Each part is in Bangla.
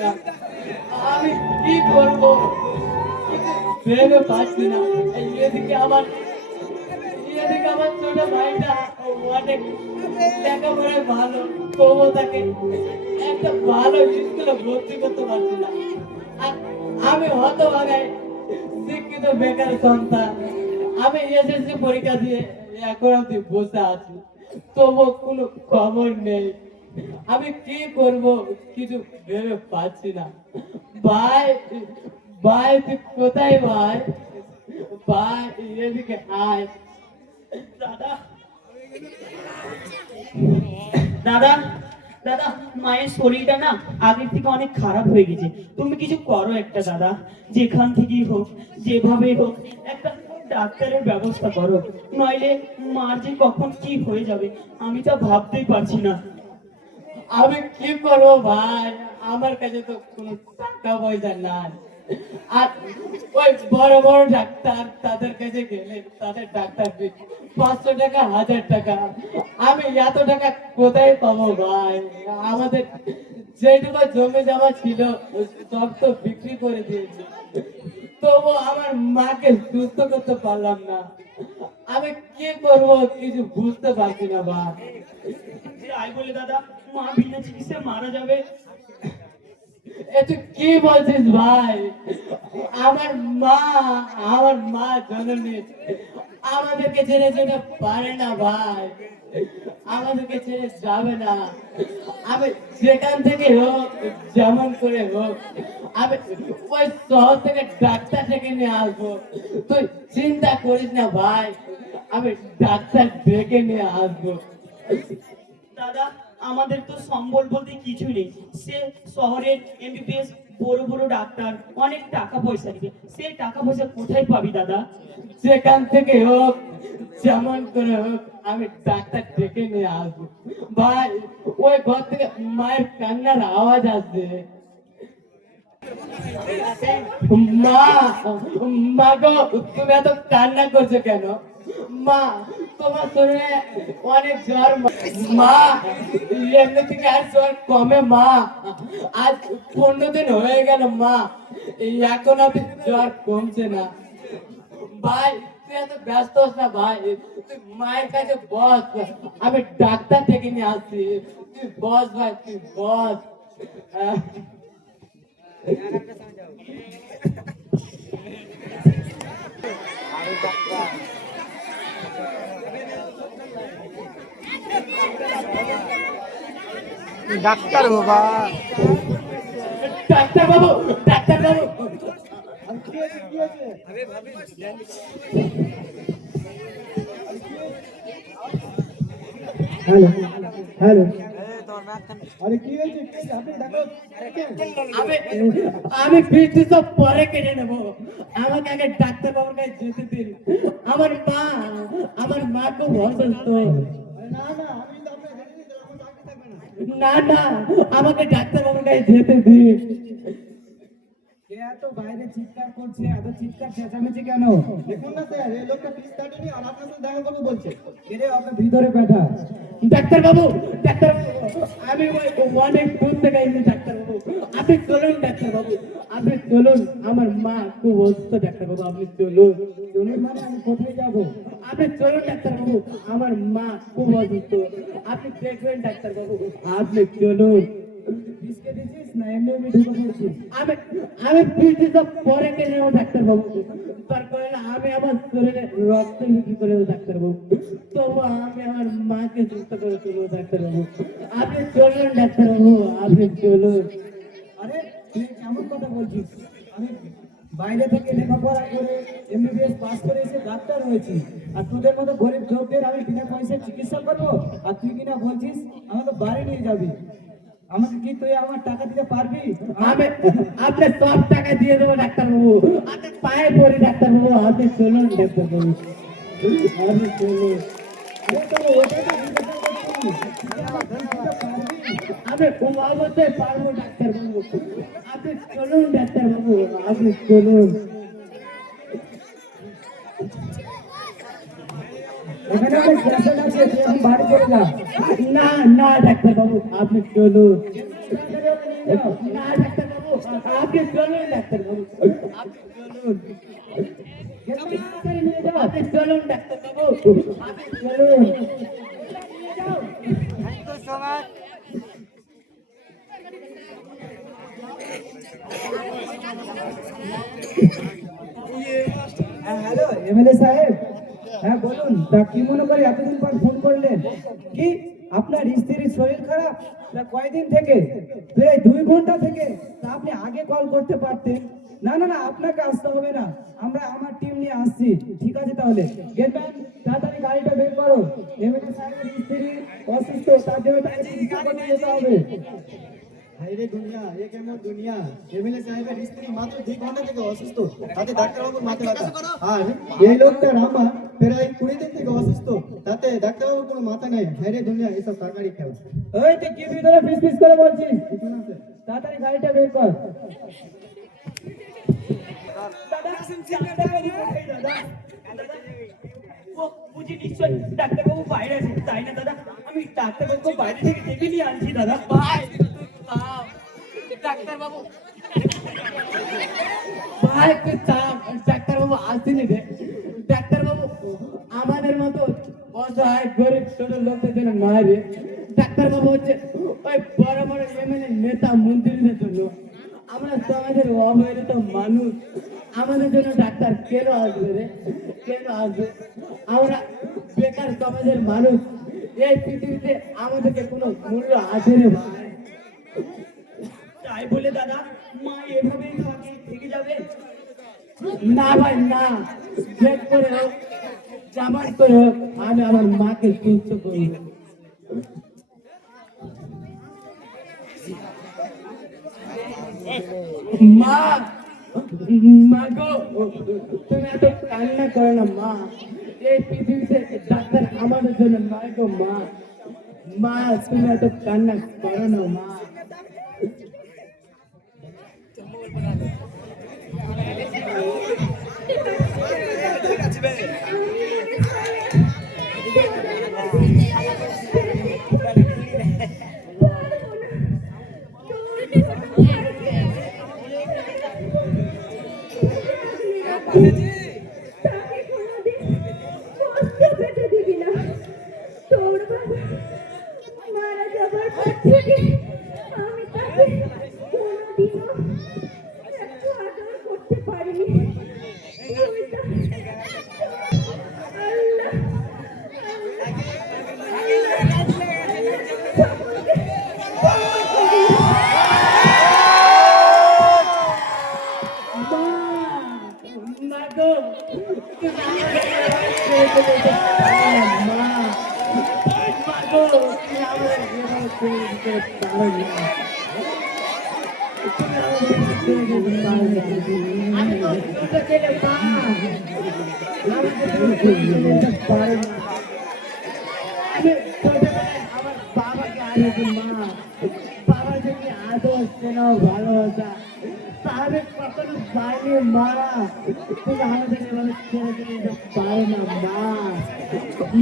না, আমি কি করবো ভেবে পাচ্ছি না। এদিকে আমার ছোট ভাইটা অনেক লেখাপড়ায় ভালো, তবুও তাকে একটা ভালো স্কুলে ভর্তি করতে পারছি না। আর আমি হতভাগায় শিক্ষিত বেকার সন্তান, আমি এসএসসি পরীক্ষা দিয়ে এখন অব্দি বসে আছি, তবুও কোনো খবর নেই। আমি কি করব কিছু ভেবে পাচ্ছি না। ভাই, ভাই তুই কোথায় ভাই? ভাই এদিকে আয়। দাদা, দাদা, দাদা, মায়ের শরীরটা না আগের থেকে অনেক খারাপ হয়ে গেছে। তুমি কিছু করো একটা দাদা, যেখান থেকেই হোক, যেভাবে হোক, একটা ডাক্তারের ব্যবস্থা করো, নইলে মার যে কখন কি হয়ে যাবে আমি তা ভাবতেই পারছি না। আমি কি করবো ভাই, আমার কাছে তো কোনো টাকা পয়সা নাই। আর ওই বড় বড় ডাক্তার, তাদের কাছে গেলে তাদের ডাক্তার ফিস 500 টাকা, 1000 টাকা। আমি এত টাকা কোথায় পাবো ভাই? আমাদের যেটুকু জমি জমা ছিল সব তো বিক্রি করে দিয়েছি, তবু আমার মাকে সুস্থ করতে পারলাম না। আমি কি করবো কিছু বুঝতে পারছি না ভাই। যে আই বলে দাদা, মা বিনা চিকিৎসায় মারা যাবে। এ তুই কি বলছিস ভাই? আমার মা, আমার মা জননী আমাদেরকে ছেড়ে যেতে পারে না ভাই, আমাদেরকে ছেড়ে যাবে না। আমি যেখান থেকে হোক, যেমন করে হোক, আমি ওই শহর থেকে ডাক্তার ডেকে নিয়ে আসবো। তুই চিন্তা করিস না ভাই, আমি ডাক্তার ডেকে নিয়ে আসবো। দাদা, আমাদের তো সম্বল বলতে কিছু নেই। সে শহরের এমবিবিএস বড় বড় ডাক্তার, অনেক টাকা পয়সা দিবে, সে টাকা পয়সা কোথায় পাবি দাদা? যেখান থেকে হোক, যেমন করে হোক, আমি ডাক্তার ডেকে নিয়ে আসবো ভাই। ওই ঘর থেকে মায়ের কান্নার আওয়াজ আসছে। মা, মা গো, তুমি এত কান্না করছো কেন? মা, তোমার শরীরে অনেক জ্বর। মা, এমনি থেকে আর জ্বর কমে মা? আজ 15 দিন হয়ে গেল মা, এখন আমি জ্বর কমছে না। ভাই তুই এত ব্যস্ত হোস না ভাই, তুই মায়ের কাছে বস, আমি ডাক্তার ডেকে নিয়ে আসছি। তুই বস ভাই, তুই বস। ডাক্তার বাবা, ডাক্তার বাবু, ডাক্তার বাবু। হ্যালো হ্যালো, আরে কি হয়েছে? আপনি ডাক্তার? আমি আমি বৃষ্টি সব পরে কেটে নেবো, আমাকে আগে ডাক্তার বাবুর কাছে যেতে দিন। আমার মা, আমার মা খুব অসুস্থ। না না, আমি তো আপনার যেতে দিতে আমার চাকরি থাকবে না। না না, আমাকে ডাক্তার বাবুর কাছে যেতে দিন। কে এত বাইরে চিৎকার করছে? এত চিৎকার চেঁচামেচি কেন? দেখুন না স্যার, এই লোকটা ফিস কাটেনি আর আপনার সাথে দেখা করবো বলছে। কে রে আপনার ভিতরে ব্যাটা? ডাক্তার বাবু, ডাক্তার বাবু, আমি ওই অনেক দূর থেকে এসেছি ডাক্তার বাবু, আপনি চলুন ডাক্তার বাবু, আপনি চলুন। আমার মা খুব অসুস্থ ডাক্তার বাবু, আপনি চলুন। চলুন মানে আমি কোথায় যাবো? আপনি চলুন ডাক্তার বাবু, আমার মা খুব অসুস্থ, আপনি দেখবেন ডাক্তার বাবু, আপনি চলুন। ফিসকে দিচ্ছিস না এমনি এমনি ঢুকে পড়ছিস? আমি আমি বৃষ্টি সব পরে কেন নেবো ডাক্তার বাবু, তারপরে আমি আমার শরীরে রক্ত বিক্রি করে দেবো ডাক্তার বাবু, তবু আমি আমার মাকে সুস্থ করে তুলবো ডাক্তার বাবু, আপনি চলুন ডাক্তার বাবু, আপনি চলুন। আরে তুই কেমন কথা বলছিস? আমি বাইরে থেকে লেখাপড়া করে এমবিবিএস পাস করে এসে ডাক্তার হয়েছি, আর তোদের মতো গরিব লোকদের আমি বিনা পয়সায় চিকিৎসা করবো? আর তুই কিনা বলছিস আমাকে বাড়ি নিয়ে যাবি? আমাকে কি তুই আমার টাকা দিতে পারবি? আমি আপনি সব টাকা দিয়ে দেবো ডাক্তার বাবু, আপনি পায়ে পড়ি ডাক্তার বাবু, আপনি চলুন ডাক্তার বাবু, আপনি চলুন। আরে তো ওটাই তো জিজ্ঞাসা করছি, তুই আমার ফিস দিতে পারবি? আমি অবশ্যই পারবো ডাক্তার বাবু, আপনি চলুন ডাক্তার বাবু, আপনি চলুন। এখানে অনেক পেশেন্ট আছে, তুই এখন বাড়ি চলে যা। না না ডাক্তার বাবু, আপনি চলুন। তাড়াতাড়ি ওকে নিয়ে যাও। না ডাক্তার বাবু, আপনি চলুন ডাক্তারবাবু, আপনি চলুন। তাড়াতাড়ি নিয়ে যাও। আপনি চলুন ডাক্তারবাবু, আপনি চলুন। হ্যাঁ, হ্যালো এমএলএ সাহেব। হ্যাঁ বলুন, তা কি মনে করে এতদিন পর ফোন করলেন? কি আপনার স্ত্রীর শরীর খারাপ? তা কয়দিন থেকে? প্রায় 2 ঘন্টা থেকে। তা আপনি আগে কল করতে পারতেন। না না না, আপনাকে আসতে হবে না, আমরা আমার টিম নিয়ে আসছি। ঠিক আছে তাহলে গেটম্যান, তাড়াতাড়ি গাড়িটা বের করো। এমএলএ সাহেবের স্ত্রী অসুস্থ, তার জন্য তাকে চিকিৎসা করতে যেতে হবে। হাইরে দুনিয়া, এ কেমন দুনিয়া? এমএলএ সাহেবের স্ত্রী মাত্র 2 ঘন্টা থেকে অসুস্থ, তাতে ডাক্তারবাবুর মাথা ব্যথা। আর এই লোকটা রামা প্রায় 20 দিন থেকে অসুস্থ, তাতে ডাক্তারবাবুর কোনো মাথা নেই। হাইরে দুনিয়া, এসব সরকারি খেলা। ওই তুই কি ভিতরে ফিস করে বলছিস? তাড়াতাড়ি গাড়িটা বের কর। দাদা, ডাক্তারবাবু কোথায় দাদা? দাদা, ও বুঝি নিশ্চয় ডাক্তারবাবু বাইরে আছে, তাই না দাদা? আমি ডাক্তারবাবুকে বাইরে থেকে ডেকে নিয়ে আনছি দাদা। ভাই, থাম। ডাক্তারবাবু, ভাই তুই থাম। ডাক্তারবাবু আসেনি রে। ডাক্তারবাবু আমাদের মতো অসহায় গরিব ছোট লোকদের জন্য নয় রে। ডাক্তারবাবু হচ্ছে ওই বড় বড় এমএলএ নেতা মন্ত্রীদের জন্য। আমরা সমাজের অবহেলিত মানুষ, আমাদের জন্য ডাক্তার কেন আসবে রে? কেন আসবে? আমরা বেকার সমাজের মানুষ, এই পৃথিবীতে আমাদেরকে কোনো মূল্য আছে রে ভাই? তাই বলে দাদা মা এভাবেই থেকে যাবে? না ভাই না, যে করে হোক, জামাই করে হোক, আমি আমার মাকে সুস্থ করি। মা, মা গো, তুমি এত কান্না করো না মা। এই পৃথিবীতে ডাক্তার আমাদের জন্য নয় গো মা। মা তুমি এত কান্না করো না মা। আমি তাকে কোনোদিনও একটু আদর করতে পারিনি। উল্টা আল্লাহ মা গো, তুমি আমাদের ছেড়ে চলে যেতে পারো না মা। মা গো, তুমি আমাদের এভাবে ছেড়ে যেতে পারো না। তুমি আমাদের ছেড়ে যেতে পারো না। আমি তো ছোট ছেলে মা, আমাকে তুমি ছেড়ে যেতে পারো না। আমি ছোটবেলায় আমার বাবাকে হারিয়েছি মা। বাবার যদি আদর স্নেহ ভালোবাসা তাহলে কখনো পাইনি মা। তুমি আমাদের এভাবে ছেড়ে যেতে পারো না মা।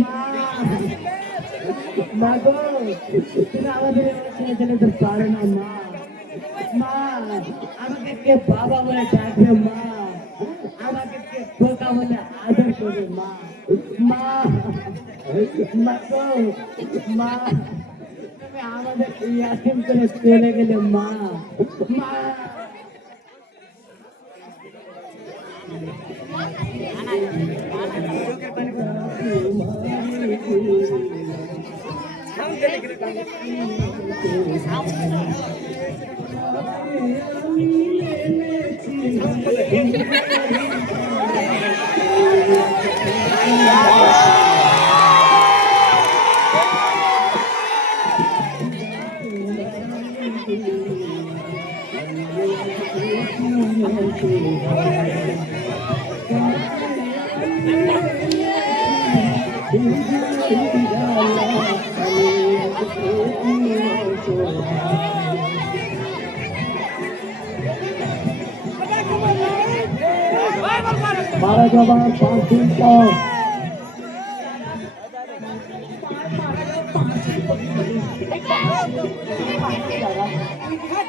মা, মা গো, তুমি আমাদের এভাবে ছেড়ে যেতে পারো না মা। মা, আমাকে কে বাবা বলে ডাকবে মা? আমাকে কে খোকা বলে আদর করবে মা? মা, মা গো, মা, তুমি আমাদের ইয়াতিম করে চলে গেলে মা। মা, মারা যাবার 5 দিন পর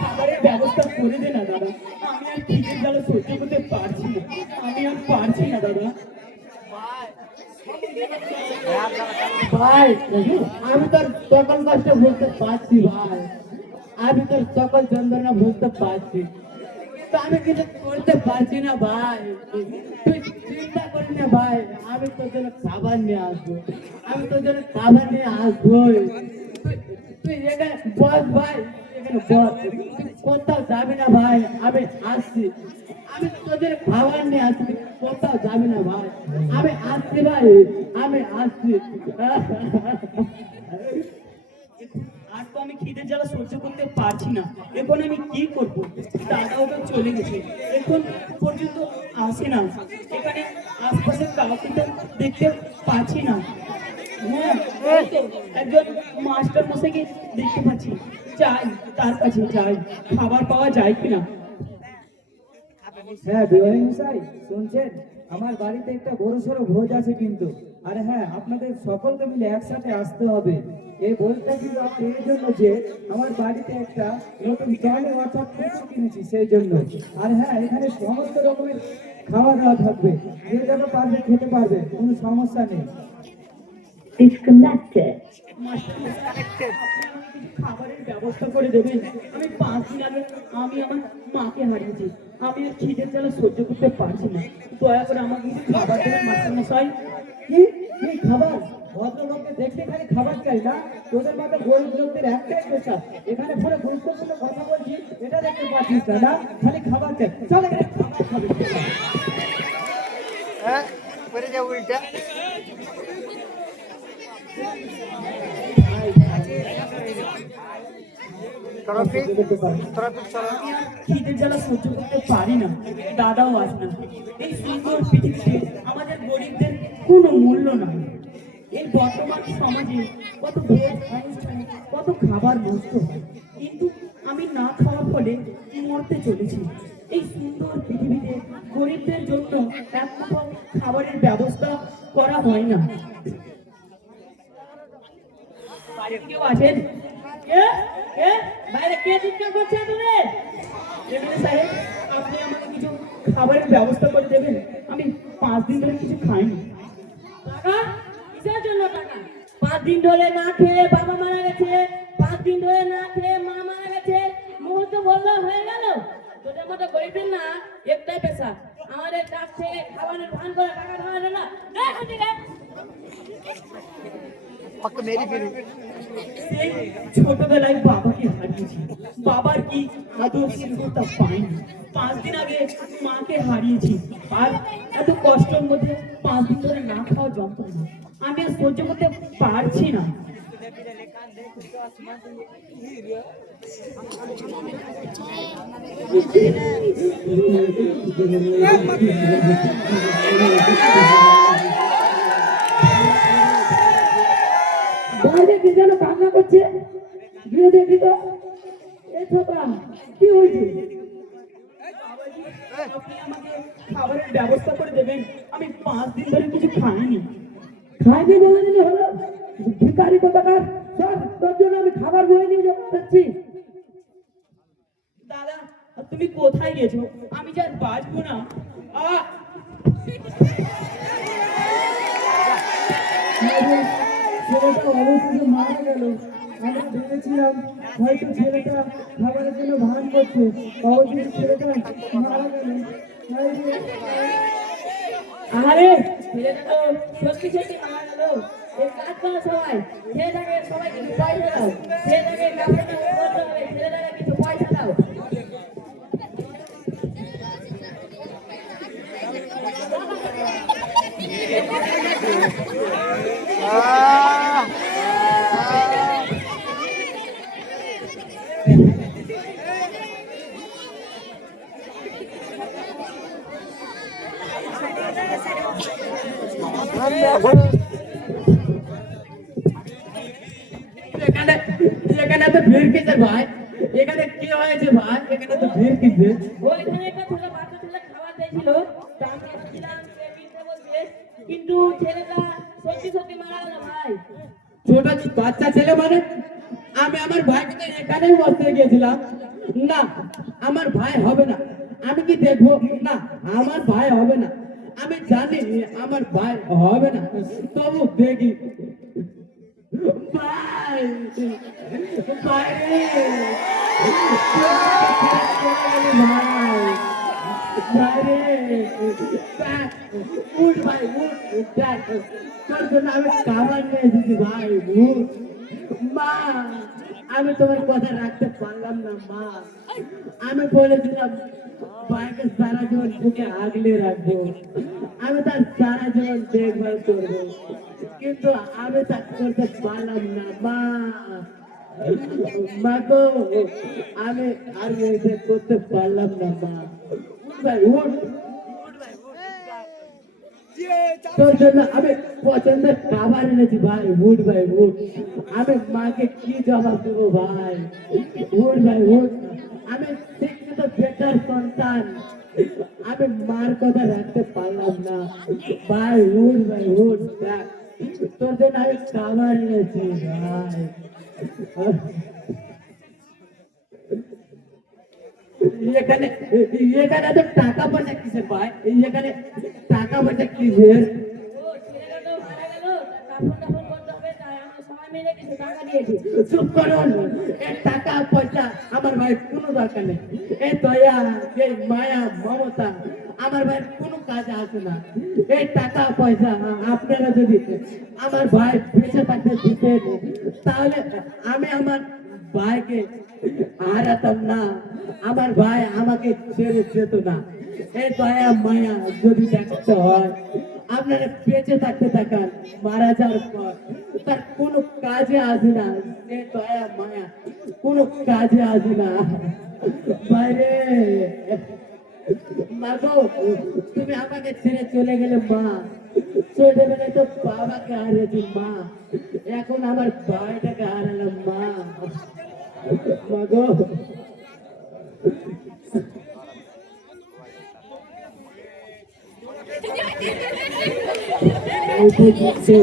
খাবারের ব্যবস্থা করে দে না দাদা, জ্বালা সহ্য করতে পারছি না, আমি আর পারছি না দাদা। ভাই আমি তোর সকল কষ্ট বুঝতে পারছি ভাই, আমি তোর সকল যন্ত্রণা বুঝতে পারছি, তো আমি কিছু করতে পারছি না ভাই। তুই চিন্তা করিস না ভাই, আমি তোর জন্য খাবার নিয়ে আসবো, আমি তোর জন্য খাবার নিয়ে আসবো। তুই এখানে বস ভাই, এখানে বস, তুই কোথাও যাবি না ভাই, আমি আসছি, আমি তোর জন্য খাবার নিয়ে আসছি, কোথাও যাবি না ভাই, আমি আসছি ভাই, আমি আসছি। আর তো আমি খিদের জ্বালা সহ্য করতে পারছি না, এখন আমি কি করব? দাদাও তো চলে গেছে, এখন পর্যন্ত আসে না, এখানে আশপাশে কাউকে তো দেখতে পাচ্ছি না। হ্যাঁ, এই তো একজন মাস্টার মশাইকে দেখতে পাচ্ছি, যাই তার কাছে যাই, খাবার পাওয়া যায় কিনা। হ্যাঁ বিবাহী মশাই শুনছেন, আমার বাড়িতে একটা বড়সড় ভোজ আছে কিন্তু, আর হ্যাঁ আপনাদের সকলকে মিলে একসাথে আসতে হবে। এই ভোজটা কিন্তু আমি এই জন্য যে আমার বাড়িতে একটা নতুন ট্রলি অর্থাৎ কুকুর কিনেছি সেই জন্য। আর হ্যাঁ এখানে সমস্ত রকমের খাওয়া দাওয়া থাকবে, যে যারা পারবে খেতে পারবে, কোনো সমস্যা নেই। Disconnected. খাবারের ব্যবস্থা করে দেবেন? আমি 5 দিন আগে আমি আমার মাকে হারিয়েছি, আমি আর খিদের জ্বালা সহ্য করতে পারছি না, দয়া করে আমাকে কিছু খাবার দেবেন মাস্টার মশাই। কি কি খাবার? ভদ্রলোককে দেখতে খালি খাবার চাই না, তোদের মতো গরিব লোকদের একটাই পেশা, এখানে পুরো গুরুত্বপূর্ণ কথা বলছি এটা দেখতে পাচ্ছিস না, না খালি খাবার চাই, চল এখানে খাবার খাবি। খিদের জ্বালা সহ্য করতে পারি না, দাদাও আসে না। এই সুন্দর পৃথিবীতে আমাদের গরিবদের কোনো মূল্য নাই। এই বর্তমান সমাজে কত ভোজ অনুষ্ঠানে কত খাবার নষ্ট হয়, কিন্তু আমি না খাওয়ার ফলে মরতে চলেছি। এই সুন্দর পৃথিবীতে গরিবদের জন্য একমাত্র খাবারের ব্যবস্থা করা হয় না। বাইরে কেউ আছেন? কে কে বাইরে কে চিৎকার করছে তুমি? এমএলএ সাহেব, আপনি আমাকে কিছু খাবারের ব্যবস্থা করে দেবেন, আমি 5 দিন ধরে কিছু খাইনি। টাকা কিসের জন্য টাকা? 5 দিন ধরে না খেয়ে বাবা মারা গেছে, 5 দিন ধরে না খেয়ে মা মারা গেছে, মুহূর্ত বললো হয়ে গেল। তোদের মতো গরিবের না একটাই পেশা, আমাদের কাছ থেকে খাবারের ভান করে টাকা খাওয়ানো না। সেই ছোটবেলায় বাবাকে হারিয়েছি, বাবার কি আদর স্নেহতা পাইনি। 5 দিন আগে মাকে হারিয়েছি, আর এত কষ্টের মধ্যে 5 দিন ধরে না খাওয়া যন্ত্রণা আমি আর সহ্য করতে পারছি না। বাইরে কি যেন কান্না করছে, গিয়ে দেখি তো। এই ছোকরা কি হয়েছে? আপনি আমাকে খাবারের ব্যবস্থা করে দেবেন, আমি 5 দিন ধরে কিছু খাইনি। খাইনি বলে দিলে হলো? ভিখারি কোথাকার, চল তোর জন্য আমি খাবার বয়ে নিয়ে যাচ্ছি। দাদা তুমি কোথায় গেছো? আমি যে আর বাঁচবো না। ছেলেটা অবশেষে মারা গেল। আমরা ভেবেছিলাম হয়তো ছেলেটা খাবারের জন্য ভান করছে, অবশেষে ছেলেটা মারা গেল। আরে ছেলেটা তো সত্যি সত্যি মারা গেল। এই কাজ করো সবাই, ছেলেটাকে সবাই কিছু পয়সা দাও, ছেলেটাকে কাপড়টা করতে হবে, ছেলেটাকে কিছু পয়সা দাও। এখানে এখানে তো ভিড় কিসের ভাই? এখানে কি হয়েছে ভাই? এখানে তো ভিড় কিসের? ওইখানে একটা ছোট বাচ্চা ছেলে খাবার চাইছিল, তা আমি এসেছিলাম মিথ্যে বলছে, কিন্তু ছেলেটা সত্যি সত্যি মারা গেল ভাই। ছোট বাচ্চা ছেলে মানে? আমি আমার ভাইকে তো এখানেই বসতে গিয়েছিলাম। না, আমার ভাই হবে না, আমি কি দেখবো না? আমার ভাই হবে না, আমি জানি আমার ভাই হবে না, তবু দেখি। ভাই ভাই রে, ভাই ভাই রে, দেখ, উঠ ভাই উঠ, দেখ তোর জন্য আমি খাবার নিয়ে এসেছি ভাই, উঠ। মা, আমি তোমার কথা রাখতে পারলাম না মা, আমি বলেছিলাম ভাইকে সারা জীবন বুকে আগলে রাখবো, আমি তার সারা জীবন দেখভাল করবো, কিন্তু আমি তা করতে পারলাম না মা। মা গো, আমি আর এটা করতে পারলাম না মা। উঠ ভাই উঠ, তোর জন্য আমি পছন্দের খাবার এনেছি ভাই, উঠ ভাই উঠ। আমি মাকে কি জবাব দেবো ভাই, উঠ ভাই উঠ। আমি শিক্ষিত বেকার সন্তান, আমি মার কথা রাখতে পারলাম না ভাই, উঠ ভাই উঠ। দেখ, তোর জন্য আমি খাবার এনেছি ভাই। এখানে এখানে তো টাকা পয়সা কিসের ভাই, এখানে টাকা পয়সা কিসের? ও ছেলেটা তো মারা গেল, তার কাপড় করতে হবে, তাই আমরা সবাই মিলে কিছু টাকা দিয়েছি। চুপ করুন, এই টাকা পয়সা আমার ভাইয়ের কোনো দরকার নেই, এই দয়া, এই মায়া মমতা আমার ভাইয়ের কোনো কাজে আসে না। এই টাকা পয়সা আপনারা যদি আমার ভাই বেঁচে থাকতে দিতেন, তাহলে আমি আমার ভাইকে হারাতাম না, আমার ভাই আমাকে ছেড়ে যেত না। এই দয়া মায়া যদি দেখাতে হয়, আপনারা বেঁচে থাকতে থাকান, মারা যাওয়ার পর তার কোনো কাজে আসে না, এই দয়া মায়া কোনো কাজে আসে না। বাইরে মা গো, তুমি আমাকে ছেড়ে চলে গেলে মা, ছোটবেলায় তো বাবাকে হারিয়েছি মা, এখন আমার ভাইটাকে হারালাম মা। মা গো, এই যে